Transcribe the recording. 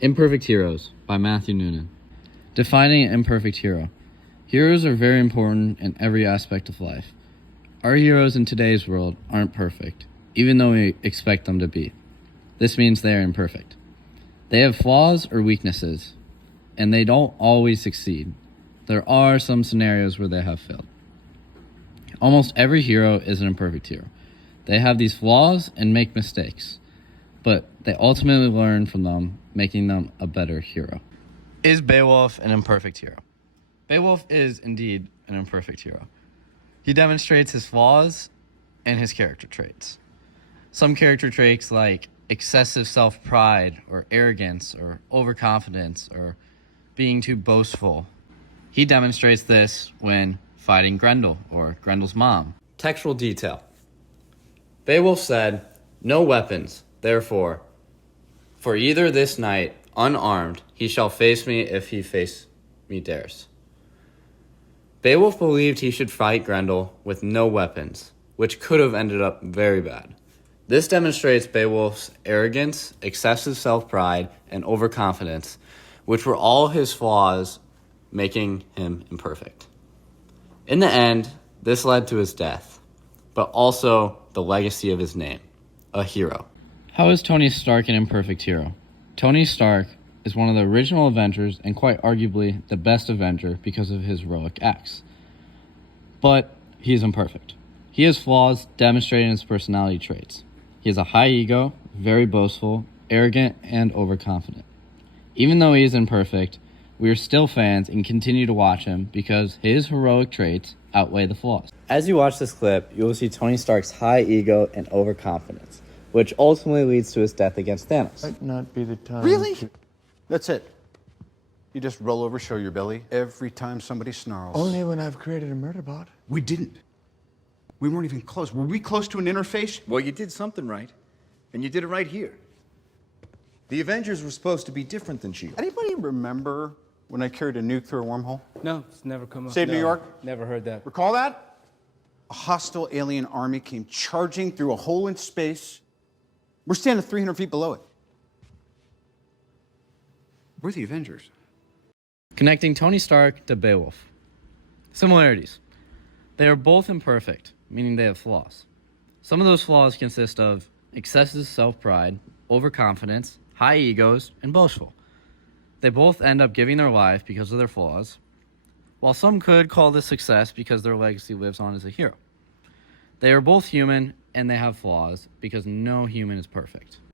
Imperfect Heroes by Matthew Noonan. Defining an imperfect hero. Heroes are very important in every aspect of life. Our heroes in today's world aren't perfect, even though we expect them to be. This means they are imperfect. They have flaws or weaknesses, and they don't always succeed. There are some scenarios where they have failed. Almost every hero is an imperfect hero. They have these flaws and make mistakes, but they ultimately learn from them, making them a better hero. Is Beowulf an imperfect hero? Beowulf is indeed an imperfect hero. He demonstrates his flaws and his character traits. Some character traits like excessive self-pride or arrogance or overconfidence or being too boastful. He demonstrates this when fighting Grendel or Grendel's mom. Textual detail. Beowulf said, "No weapons, therefore, for either this night, unarmed, he shall face me if he face me dares." Beowulf believed he should fight Grendel with no weapons, which could have ended up very bad. This demonstrates Beowulf's arrogance, excessive self-pride, and overconfidence, which were all his flaws, making him imperfect. In the end, this led to his death, but also the legacy of his name, a hero. How is Tony Stark an imperfect hero? Tony Stark is one of the original Avengers and quite arguably the best Avenger because of his heroic acts. But he is imperfect. He has flaws demonstrating his personality traits. He has a high ego, very boastful, arrogant, and overconfident. Even though he is imperfect, we are still fans and continue to watch him because his heroic traits outweigh the flaws. As you watch this clip, you will see Tony Stark's high ego and overconfidence, which ultimately leads to his death against Thanos. Might not be the time. Really? That's it. You just roll over, show your belly every time somebody snarls. Only when I've created a murder bot. We didn't. We weren't even close. Were we close to an interface? Well, you did something right, and you did it right here. The Avengers were supposed to be different than S.H.I.E.L.D. Anybody remember when I carried a nuke through a wormhole? No, it's never come up. Save New York? Never heard that. Recall that? A hostile alien army came charging through a hole in space. We're standing 300 feet below it. We're the Avengers. Connecting Tony Stark to Beowulf. Similarities. They are both imperfect, meaning they have flaws. Some of those flaws consist of excessive self-pride, overconfidence, high egos, and boastful. They both end up giving their life because of their flaws, while some could call this success because their legacy lives on as a hero. They are both human, and they have flaws because no human is perfect.